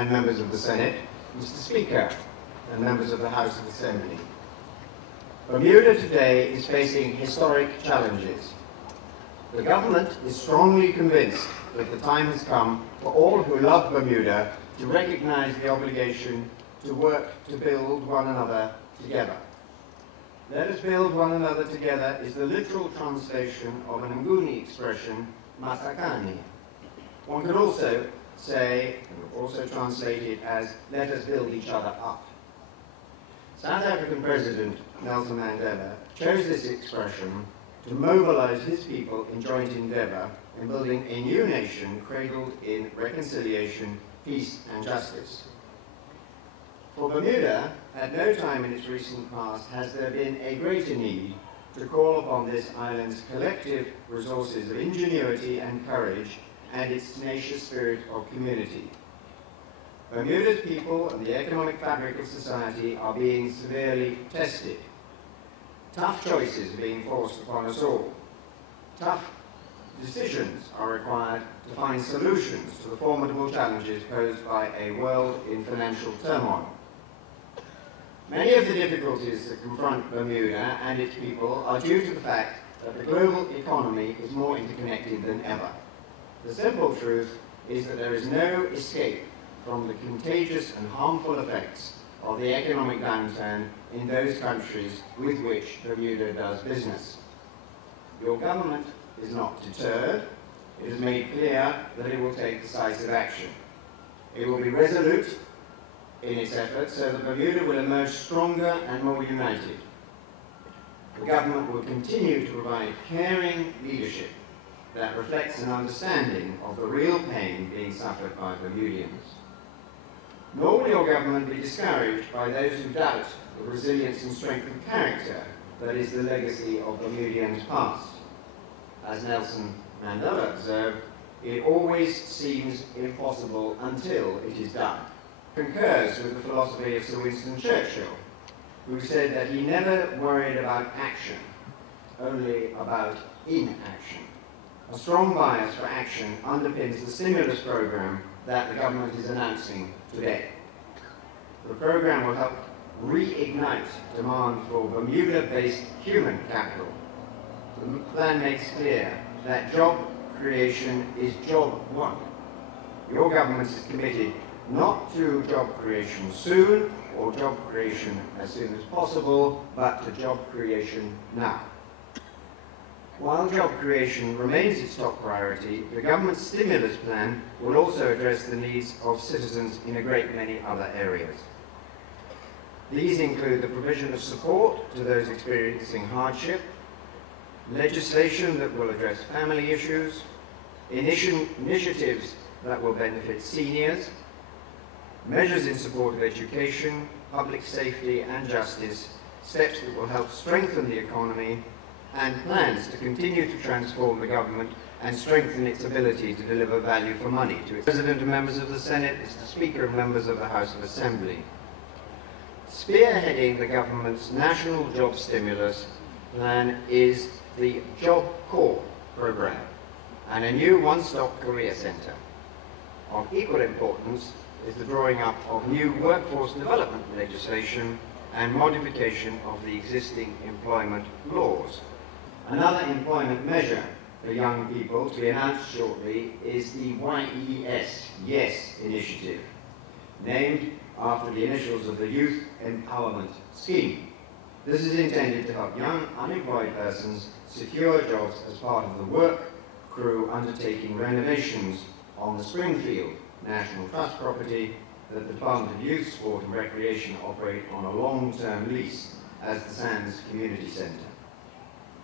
And members of the Senate, Mr. Speaker, and members of the House of Assembly. Bermuda today is facing historic challenges. The government is strongly convinced that the time has come for all who love Bermuda to recognize the obligation to work to build one another together. Let us build one another together is the literal translation of an Nguni expression, Matakani. One could also say, also translate it as, let us build each other up. South African President Nelson Mandela chose this expression to mobilize his people in joint endeavor in building a new nation cradled in reconciliation, peace and justice. For Bermuda, at no time in its recent past has there been a greater need to call upon this island's collective resources of ingenuity and courage and its tenacious spirit of community. Bermuda's people and the economic fabric of society are being severely tested. Tough choices are being forced upon us all. Tough decisions are required to find solutions to the formidable challenges posed by a world in financial turmoil. Many of the difficulties that confront Bermuda and its people are due to the fact that the global economy is more interconnected than ever. The simple truth is that there is no escape from the contagious and harmful effects of the economic downturn in those countries with which Bermuda does business. Your government is not deterred. It has made clear that it will take decisive action. It will be resolute in its efforts so that Bermuda will emerge stronger and more united. The government will continue to provide caring leadership that reflects an understanding of the real pain being suffered by Bermudians. Nor will your government be discouraged by those who doubt the resilience and strength of character that is the legacy of Bermudians past. As Nelson Mandela observed, it always seems impossible until it is done. Concurs with the philosophy of Sir Winston Churchill, who said that he never worried about action, only about inaction. A strong bias for action underpins the stimulus program that the government is announcing today. The program will help reignite demand for Bermuda-based human capital. The plan makes clear that job creation is job one. Your government is committed not to job creation soon or job creation as soon as possible, but to job creation now. While job creation remains its top priority, the government's stimulus plan will also address the needs of citizens in a great many other areas. These include the provision of support to those experiencing hardship, legislation that will address family issues, initiatives that will benefit seniors, measures in support of education, public safety and justice, steps that will help strengthen the economy, and plans to continue to transform the government and strengthen its ability to deliver value for money to its President and members of the Senate, Mr. Speaker and members of the House of Assembly. Spearheading the government's national job stimulus plan is the Job Corps program and a new one-stop career centre. Of equal importance is the drawing up of new workforce development legislation and modification of the existing employment laws. Another employment measure for young people to be announced shortly is the YES initiative, named after the initials of the Youth Empowerment Scheme. This is intended to help young unemployed persons secure jobs as part of the work crew undertaking renovations on the Springfield National Trust property that the Department of Youth, Sport and Recreation operate on a long-term lease as the Sands Community Centre.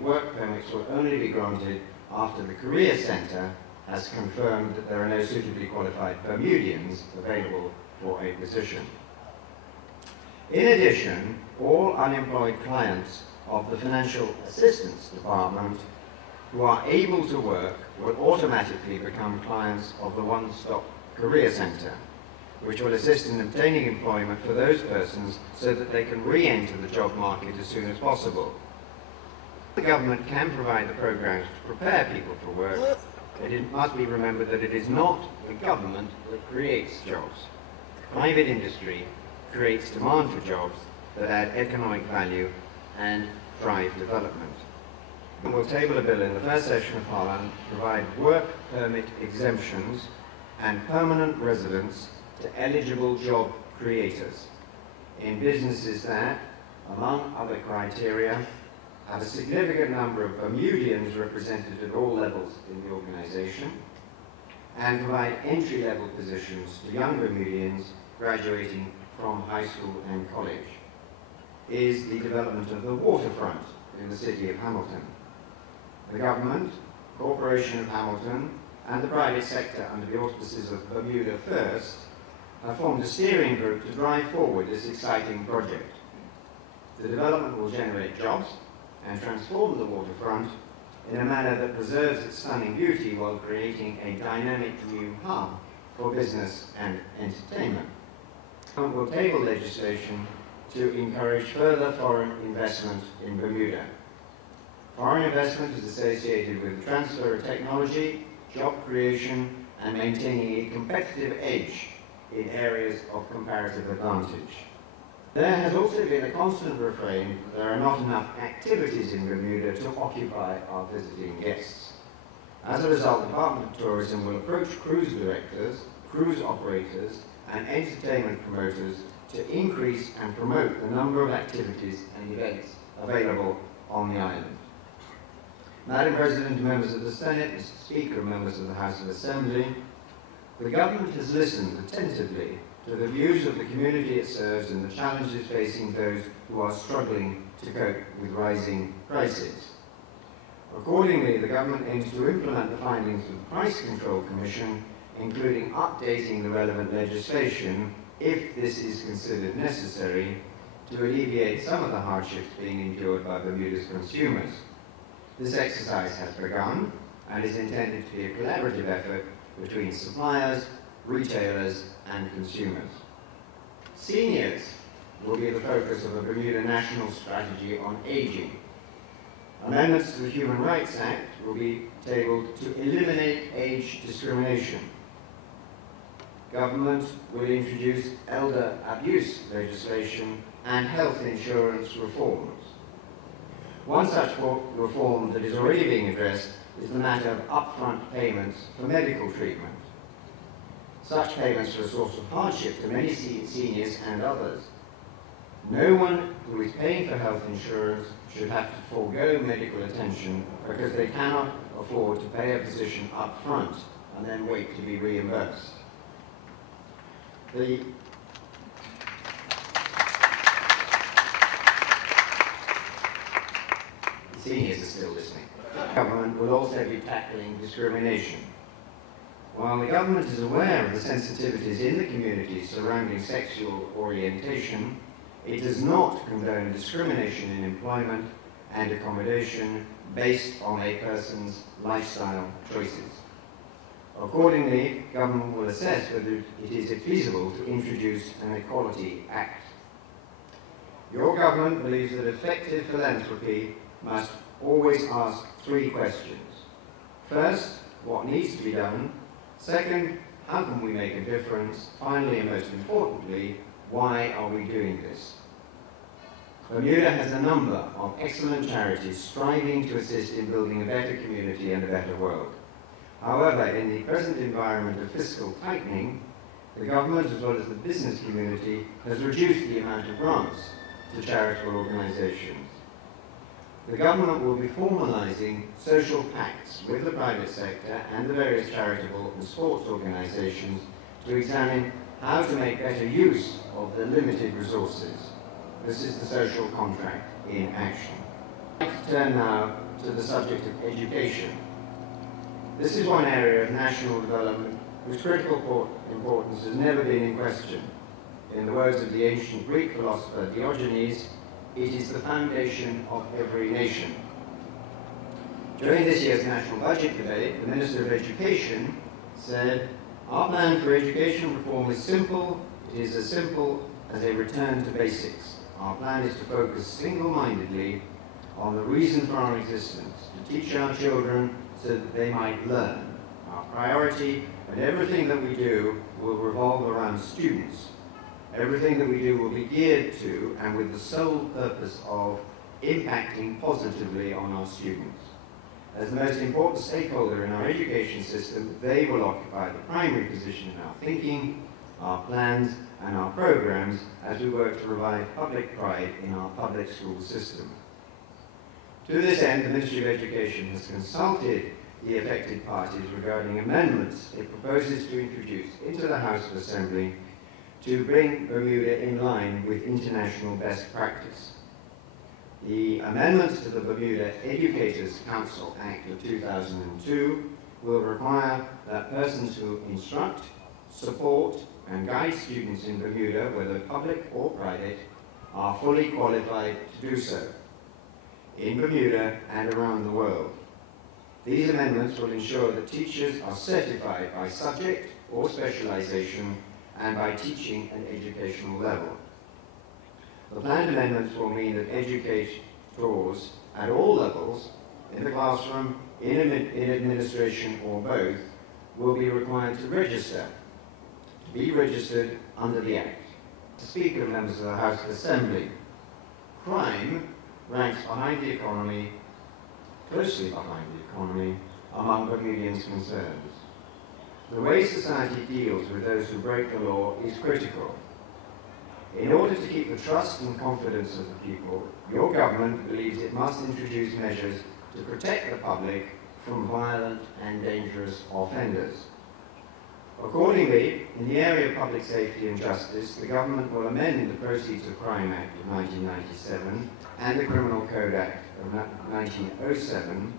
Work permits will only be granted after the Career Centre has confirmed that there are no suitably qualified Bermudians available for a position. In addition, all unemployed clients of the Financial Assistance Department who are able to work will automatically become clients of the One-Stop Career Centre, which will assist in obtaining employment for those persons so that they can re-enter the job market as soon as possible. The government can provide the programs to prepare people for work, it must be remembered that it is not the government that creates jobs. private industry creates demand for jobs that add economic value and drive development. We will table a bill in the first session of Parliament to provide work permit exemptions and permanent residence to eligible job creators in businesses that, among other criteria, have a significant number of Bermudians represented at all levels in the organisation, and provide entry-level positions to young Bermudians graduating from high school and college, is the development of the waterfront in the city of Hamilton. The government, Corporation of Hamilton, and the private sector under the auspices of Bermuda First have formed a steering group to drive forward this exciting project. The development will generate jobs and transform the waterfront in a manner that preserves its stunning beauty while creating a dynamic new hub for business and entertainment. And will table legislation to encourage further foreign investment in Bermuda. Foreign investment is associated with the transfer of technology, job creation, and maintaining a competitive edge in areas of comparative advantage. There has also been a constant refrain that there are not enough activities in Bermuda to occupy our visiting guests. As a result, the Department of Tourism will approach cruise directors, cruise operators, and entertainment promoters to increase and promote the number of activities and events available on the island. Madam President, members of the Senate, Mr. Speaker, and members of the House of Assembly, the government has listened attentively to the views of the community it serves and the challenges facing those who are struggling to cope with rising prices. Accordingly, the government aims to implement the findings of the Price Control Commission, including updating the relevant legislation, if this is considered necessary, to alleviate some of the hardships being endured by Bermuda's consumers. This exercise has begun and is intended to be a collaborative effort between suppliers, retailers, and consumers. Seniors will be the focus of a Bermuda national strategy on aging. Amendments to the Human Rights Act will be tabled to eliminate age discrimination. Government will introduce elder abuse legislation and health insurance reforms. One such reform that is already being addressed is the matter of upfront payments for medical treatment. Such payments are a source of hardship to many seniors and others. No one who is paying for health insurance should have to forego medical attention because they cannot afford to pay a physician up front and then wait to be reimbursed. The seniors are still listening. The government will also be tackling discrimination. While the government is aware of the sensitivities in the community surrounding sexual orientation, it does not condone discrimination in employment and accommodation based on a person's lifestyle choices. Accordingly, government will assess whether it is feasible to introduce an Equality Act. Your government believes that effective philanthropy must always ask three questions. First, what needs to be done? Second, how can we make a difference? Finally, and most importantly, why are we doing this? Bermuda has a number of excellent charities striving to assist in building a better community and a better world. However, in the present environment of fiscal tightening, the government, as well as the business community, has reduced the amount of grants to charitable organisations. The government will be formalising social pacts with the private sector and the various charitable and sports organisations to examine how to make better use of the limited resources. This is the social contract in action. I'd like to turn now to the subject of education. This is one area of national development whose critical importance has never been in question. In the words of the ancient Greek philosopher Diogenes, it is the foundation of every nation. During this year's national budget debate, the Minister of Education said, "Our plan for education reform is simple. It is as simple as a return to basics. Our plan is to focus single-mindedly on the reason for our existence, to teach our children so that they might learn. Our priority and everything that we do will revolve around students, Everything that we do will be geared to and with the sole purpose of impacting positively on our students. As the most important stakeholder in our education system, they will occupy the primary position in our thinking, our plans, and our programs as we work to revive public pride in our public school system. To this end, the Ministry of Education has consulted the affected parties regarding amendments it proposes to introduce into the House of Assembly to bring Bermuda in line with international best practice. The amendments to the Bermuda Educators Council Act of 2002 will require that persons who instruct, support, and guide students in Bermuda, whether public or private, are fully qualified to do so, in Bermuda and around the world. These amendments will ensure that teachers are certified by subject or specialization and by teaching and educational level. The planned amendments will mean that educators at all levels, in the classroom, in administration, or both, will be required to register, to be registered under the Act. Speaker and members of the House of Assembly, crime ranks behind the economy, closely behind the economy, among Bermudians' concerns. The way society deals with those who break the law is critical. In order to keep the trust and confidence of the people, your government believes it must introduce measures to protect the public from violent and dangerous offenders. Accordingly, in the area of public safety and justice, the government will amend the Proceeds of Crime Act of 1997 and the Criminal Code Act of 1907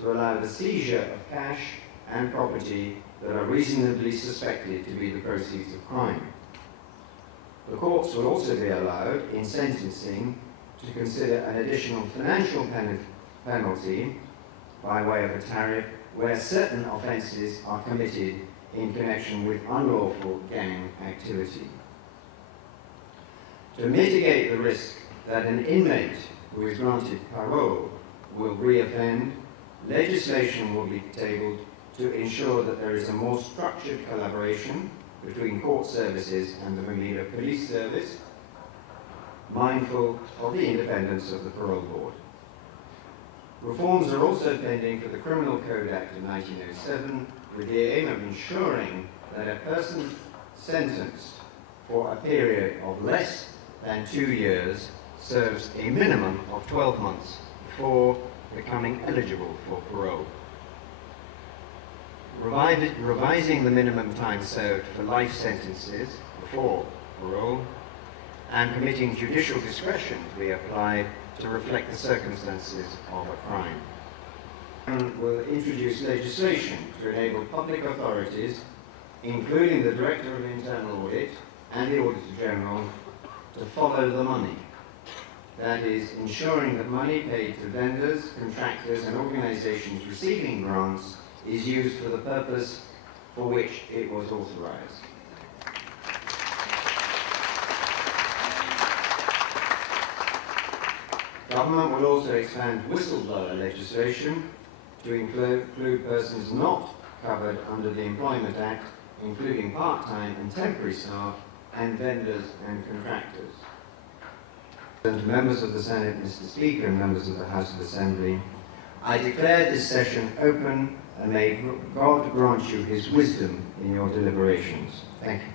to allow the seizure of cash and property that are reasonably suspected to be the proceeds of crime. The courts will also be allowed, in sentencing, to consider an additional financial penalty by way of a tariff where certain offences are committed in connection with unlawful gang activity. To mitigate the risk that an inmate who is granted parole will re-offend, legislation will be tabled to ensure that there is a more structured collaboration between court services and the Bermuda Police Service, mindful of the independence of the Parole Board. Reforms are also pending for the Criminal Code Act of 1907 with the aim of ensuring that a person sentenced for a period of less than 2 years serves a minimum of 12 months before becoming eligible for parole. Revising the minimum time served for life sentences before parole, and permitting judicial discretion to be applied to reflect the circumstances of a crime. Will introduce legislation to enable public authorities, including the Director of Internal Audit and the Auditor General, to follow the money. That is, ensuring that money paid to vendors, contractors, and organizations receiving grants is used for the purpose for which it was authorized. Government will also expand whistleblower legislation to include persons not covered under the Employment Act, including part-time and temporary staff, and vendors and contractors. And members of the Senate, Mr. Speaker, and members of the House of Assembly, I declare this session open, and may God grant you his wisdom in your deliberations. Thank you.